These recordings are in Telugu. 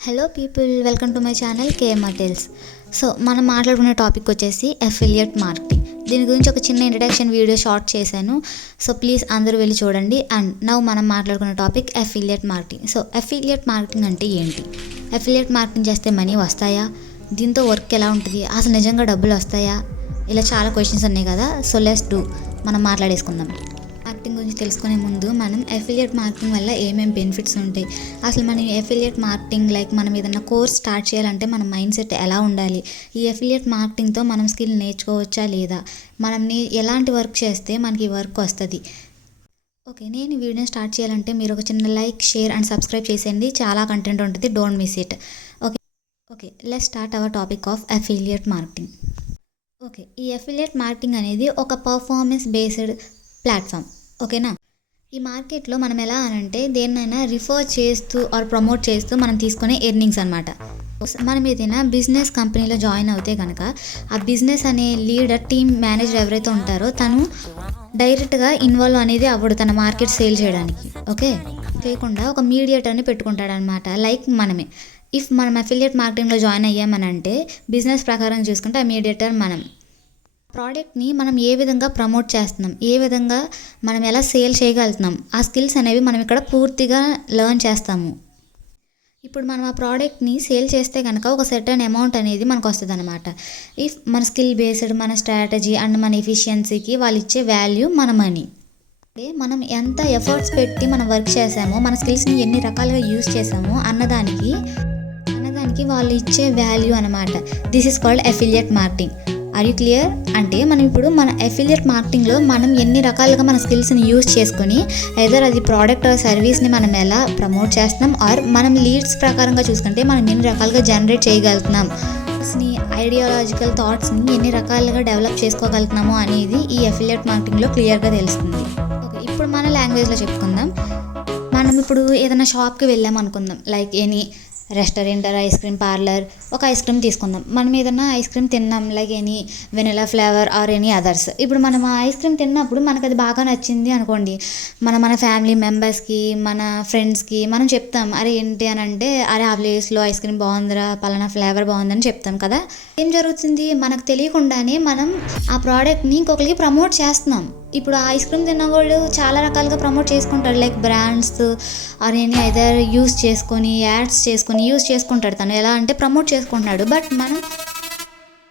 Hello people, welcome to my channel KMR tells. So మనం మాట్లాడుకునే టాపిక్ వచ్చేసి అఫిలియేట్ మార్కెటింగ్. దీని గురించి ఒక చిన్న ఇంట్రడక్షన్ వీడియో షార్ట్ చేశాను. సో ప్లీజ్ అందరూ వెళ్ళి చూడండి. అండ్ నౌ మనం మాట్లాడుకునే topic affiliate marketing. So affiliate marketing అంటే ఏంటి? అఫిలియేట్ మార్కెటింగ్ చేస్తే మనీ వస్తాయా? దీంతో వర్క్ ఎలా ఉంటుంది? అసలు నిజంగా డబ్బులు వస్తాయా? ఇలా చాలా క్వశ్చన్స్ ఉన్నాయి కదా. సో లెట్స్ డూ, మనం మాట్లాడేసుకుందాం. మార్కెటింగ్ గురించి తెలుసుకునే ముందు మనం అఫిలియేట్ మార్కెటింగ్ వల్ల ఏమేమి బెనిఫిట్స్ ఉంటాయి, అసలు మనం అఫిలియేట్ మార్కెటింగ్ మనం ఏదైనా కోర్స్ స్టార్ట్ చేయాలంటే మన మైండ్ సెట్ ఎలా ఉండాలి, ఈ అఫిలియేట్ మార్కెటింగ్తో మనం స్కిల్ నేర్చుకోవచ్చా లేదా, మనం ఎలాంటి వర్క్ చేస్తే మనకి ఈ వర్క్ వస్తుంది. ఓకే, నేను ఈ వీడియోని స్టార్ట్ చేయాలంటే మీరు ఒక చిన్న లైక్, షేర్ అండ్ సబ్స్క్రైబ్ చేసేయండి. చాలా కంటెంట్ ఉంటుంది, don't miss it. Okay let's start our topic of affiliate marketing. Okay, ఈ అఫిలియేట్ మార్కెటింగ్ అనేది ఒక పర్ఫార్మెన్స్ బేస్డ్ ప్లాట్ఫామ్. ఓకేనా, ఈ మార్కెట్లో మనం ఎలా అనంటే దేన్నైనా రిఫర్ చేస్తూ ఆర్ ప్రమోట్ చేస్తూ మనం తీసుకునే ఎర్నింగ్స్ అనమాట. మనం ఏదైనా బిజినెస్ కంపెనీలో జాయిన్ అవుతే కనుక ఆ బిజినెస్ అనే లీడర్, టీమ్ మేనేజర్ ఎవరైతే ఉంటారో తను డైరెక్ట్గా ఇన్వాల్వ్ అనేది అవ్వడు తన మార్కెట్ సేల్ చేయడానికి. ఓకే, చేయకుండా ఒక మీడియేటర్ని పెట్టుకుంటాడనమాట. లైక్ మనమే ఇఫ్ మనం అఫిలియేట్ మార్కెటింగ్లో జాయిన్ అయ్యామనంటే బిజినెస్ ప్రకారం చూసుకుంటే ఆ మీడియేటర్ మనం. ప్రోడక్ట్ని మనం ఏ విధంగా ప్రమోట్ చేస్తున్నాం, ఏ విధంగా మనం ఎలా సేల్ చేయగలుగుతున్నాం, ఆ స్కిల్స్ అనేవి మనం ఇక్కడ పూర్తిగా లెర్న్ చేస్తాము. ఇప్పుడు మనం ఆ ప్రోడక్ట్ని సేల్ చేస్తే కనుక ఒక సర్టెన్ అమౌంట్ అనేది మనకు వస్తుంది అనమాట. ఇఫ్ మన స్కిల్ బేస్డ్, మన స్ట్రాటజీ అండ్ మన ఎఫిషియన్సీకి వాళ్ళు ఇచ్చే వాల్యూ మన మనీ. అంటే మనం ఎంత ఎఫర్ట్స్ పెట్టి మనం వర్క్ చేసామో, మన స్కిల్స్ని ఎన్ని రకాలుగా యూజ్ చేసామో అన్నదానికి వాళ్ళు ఇచ్చే వాల్యూ అనమాట. This is called affiliate marketing. Are you clear? అంటే మనం ఇప్పుడు మన అఫిలియేట్ మార్కెటింగ్లో మనం ఎన్ని రకాలుగా మన స్కిల్స్ని యూజ్ చేసుకొని ఐదర్ అది ప్రోడక్ట్ ఆర్ సర్వీస్ని మనం ఎలా ప్రమోట్ చేస్తున్నాం, ఆర్ మనం లీడ్స్ ప్రకారంగా చూసుకుంటే మనం ఎన్ని రకాలుగా జనరేట్ చేయగలుగుతున్నాం, ఐడియాలజికల్ థాట్స్ని ఎన్ని రకాలుగా డెవలప్ చేసుకోగలుగుతున్నామో అనేది ఈ అఫిలియేట్ మార్కెటింగ్లో క్లియర్గా తెలుస్తుంది. ఓకే, ఇప్పుడు మన లాంగ్వేజ్లో చెప్పుకుందాం. మనం ఇప్పుడు ఏదైనా షాప్కి వెళ్ళాం అనుకుందాం, like any restaurant R Is cream parlour. ఒక ఐస్ క్రీమ్ తీసుకుందాం. మనం ఏదైనా ఐస్ క్రీమ్ తిన్నాం, like any vanilla flavour or any others. ఇప్పుడు మనం ఆ ఐస్ క్రీమ్ తిన్నప్పుడు మనకు అది బాగా నచ్చింది అనుకోండి, మన ఫ్యామిలీ మెంబర్స్కి, మన ఫ్రెండ్స్కి మనం చెప్తాం, అరే ఏంటి అని అంటే, అరే ఆ ప్లేస్లో ఐస్ క్రీమ్ బాగుందిరా, పలానా ఫ్లేవర్ బాగుందని చెప్తాం కదా. ఏం జరుగుతుంది, మనకు తెలియకుండానే మనం ఆ ప్రోడక్ట్ని ఇంకొకరికి ప్రమోట్ చేస్తున్నాం. ఇప్పుడు ఆ ఐస్ క్రీమ్ తిన్నవాళ్ళు చాలా రకాలుగా ప్రమోట్ చేసుకుంటాడు, like brands or any either use చేసుకొని, యాడ్స్ చేసుకొని యూస్ చేసుకుంటాడు. తను ఎలా అంటే ప్రమోట్ చేసుకుంటున్నాడు. బట్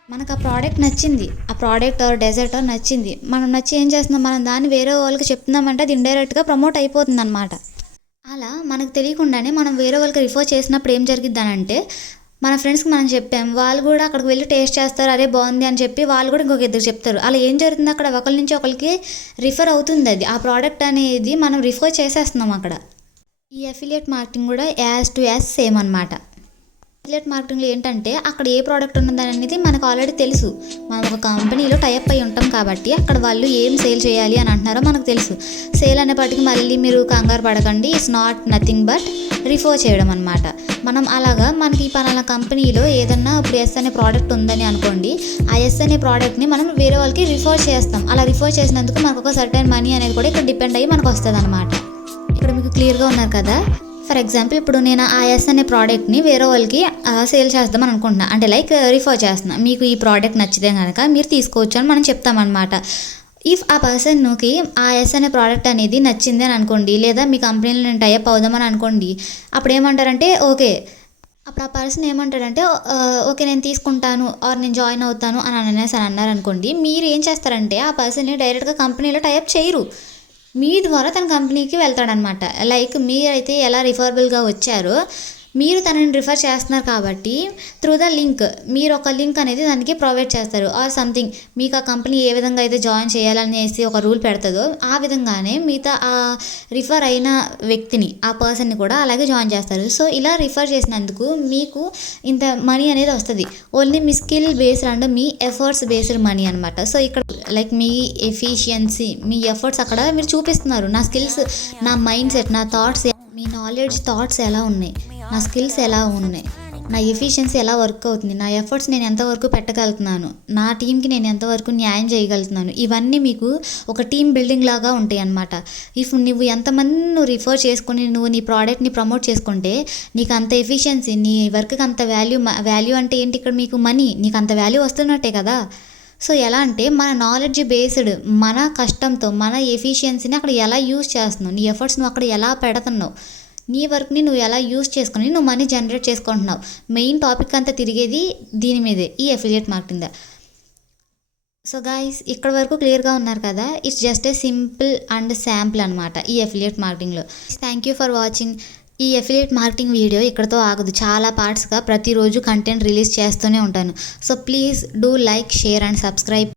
మనకు ఆ ప్రోడక్ట్ నచ్చింది, ఆ ప్రోడక్ట్ ఆర్ డెజర్ట్ ఆర్ నచ్చింది, మనం నచ్చి ఏం చేస్తున్నాం, మనం దాన్ని వేరే వాళ్ళకి చెప్తున్నామంటే అది ఇండైరెక్ట్గా ప్రమోట్ అయిపోతుంది అనమాట. అలా మనకు తెలియకుండానే మనం వేరే వాళ్ళకి రిఫర్ చేసినప్పుడు ఏం జరిగిద్దానంటే, మన ఫ్రెండ్స్కి మనం చెప్పాం, వాళ్ళు కూడా అక్కడికి వెళ్ళి టేస్ట్ చేస్తారు, అరే బాగుంది అని చెప్పి వాళ్ళు కూడా ఇంకొక ఇద్దరు చెప్తారు. అలా ఏం జరుగుతుంది, అక్కడ ఒకరి నుంచి ఒకరికి రిఫర్ అవుతుంది. అది ఆ ప్రోడక్ట్ అనేది మనం రిఫర్ చేసేస్తున్నాం అక్కడ. ఈ అఫిలియేట్ మార్కెటింగ్ కూడా యాజ్ టు యాజ్ సేమ్ అనమాట. అఫిలియేట్ మార్కెటింగ్లో ఏంటంటే అక్కడ ఏ ప్రోడక్ట్ ఉన్నదని అనేది మనకు ఆల్రెడీ తెలుసు. మనం ఒక కంపెనీలో టైప్ అయి ఉంటాం కాబట్టి అక్కడ వాళ్ళు ఏం సేల్ చేయాలి అని అంటున్నారో మనకు తెలుసు. సేల్ అనేప్పటికీ మళ్ళీ మీరు కంగారు పడకండి, it's not nothing but refer చేయడం అనమాట. మనం అలాగా మనకి పలానా కంపెనీలో ఏదన్నా ఇప్పుడు ఎస్ అనే ప్రోడక్ట్ ఉందని అనుకోండి, ఆ ఎస్ అనే ప్రోడక్ట్ని మనం వేరే వాళ్ళకి రిఫర్ చేస్తాం. అలా రిఫర్ చేసినందుకు మనకు ఒక సర్టెన్ మనీ అనేది కూడా ఇక్కడ డిపెండ్ అయ్యి మనకు వస్తుంది అనమాట. ఇక్కడ మీకు క్లియర్గా ఉన్నారు కదా. ఫర్ ఎగ్జాంపుల్ ఇప్పుడు నేను ఆ ఎస్ అనే ప్రోడక్ట్ని వేరే వాళ్ళకి సేల్ చేద్దామని అనుకుంటున్నా, అంటే లైక్ రిఫర్ చేస్తున్నా, మీకు ఈ ప్రోడక్ట్ నచ్చితే కనుక మీరు తీసుకోవచ్చు అని మనం చెప్తామన్నమాట. ఇఫ్ ఆ పర్సన్కి ఆ ఎస్ అనే ప్రోడక్ట్ అనేది నచ్చింది అని అనుకోండి, లేదా మీ కంపెనీలో నేను టైప్ అవుదామని అనుకోండి, అప్పుడు ఏమంటారంటే ఓకే, అప్పుడు ఆ పర్సన్ ఏమంటాడంటే ఓకే నేను తీసుకుంటాను ఆర్ నేను జాయిన్ అవుతాను అని అన్నారు అనుకోండి. మీరు ఏం చేస్తారంటే ఆ పర్సన్ని డైరెక్ట్గా కంపెనీలో టైప్ చేయరు, మీ ద్వారా తన కంపెనీకి వెళ్తాడనమాట. లైక్ మీరైతే ఎలా రిఫరబుల్గా వచ్చారో మీరు తనని రిఫర్ చేస్తున్నారు కాబట్టి త్రూ ద లింక్ మీరు ఒక లింక్ అనేది దానికి ప్రొవైడ్ చేస్తారు, ఆర్ సంథింగ్ మీకు ఆ కంపెనీ ఏ విధంగా అయితే జాయిన్ చేయాలనేసి ఒక రూల్ పెడుతుందో ఆ విధంగానే మిగతా ఆ రిఫర్ అయిన వ్యక్తిని, ఆ పర్సన్ని కూడా అలాగే జాయిన్ చేస్తారు. సో ఇలా రిఫర్ చేసినందుకు మీకు ఇంత మనీ అనేది వస్తుంది. Only me skill based and me efforts based money అనమాట. సో ఇక్కడ లైక్ మీ ఎఫిషియన్సీ, మీ ఎఫర్ట్స్ అక్కడ మీరు చూపిస్తున్నారు. నా స్కిల్స్, నా మైండ్ సెట్, నా థాట్స్, మీ నాలెడ్జ్ థాట్స్ ఎలా ఉన్నాయి, నా స్కిల్స్ ఎలా ఉన్నాయి, నా ఎఫిషియన్సీ ఎలా వర్క్ అవుతుంది, నా ఎఫర్ట్స్ నేను ఎంతవరకు పెట్టగలుగుతున్నాను, నా టీంకి నేను ఎంతవరకు న్యాయం చేయగలుగుతున్నాను, ఇవన్నీ మీకు ఒక టీమ్ బిల్డింగ్ లాగా ఉంటాయి అన్నమాట. ఇఫ్ నువ్వు ఎంతమంది నువ్వు రిఫర్ చేసుకొని నువ్వు నీ ప్రోడక్ట్ని ప్రమోట్ చేసుకుంటే నీకు అంత ఎఫిషియన్సీ, నీ వర్క్కి అంత వాల్యూ అంటే ఏంటి ఇక్కడ మీకు మనీ, నీకు అంత వాల్యూ వస్తున్నట్టే కదా. సో ఎలా అంటే మన నాలెడ్జ్ బేస్డ్, మన కష్టంతో మన ఎఫిషియన్సీని అక్కడ ఎలా యూజ్ చేస్తున్నావు, నీ ఎఫర్ట్స్ నువ్వు అక్కడ ఎలా పెడుతున్నావు, నీ వర్క్ని నువ్వు ఎలా యూజ్ చేసుకొని నువ్వు మనీ జనరేట్ చేసుకుంటున్నావు. మెయిన్ టాపిక్ అంతా తిరిగేది దీని మీదే, ఈ అఫిలియేట్ మార్కెటింగ్. సో గాయ్స్, ఇక్కడ వరకు క్లియర్గా ఉన్నారు కదా. It's just a simple and sample అనమాట ఈ అఫిలియేట్ మార్కెటింగ్లో. Thank you for watching. ఈ అఫిలియేట్ మార్కెటింగ్ వీడియో ఇక్కడతో ఆగదు, చాలా పార్ట్స్గా ప్రతిరోజు కంటెంట్ రిలీజ్ చేస్తూనే ఉంటాను. So please do like, share and subscribe.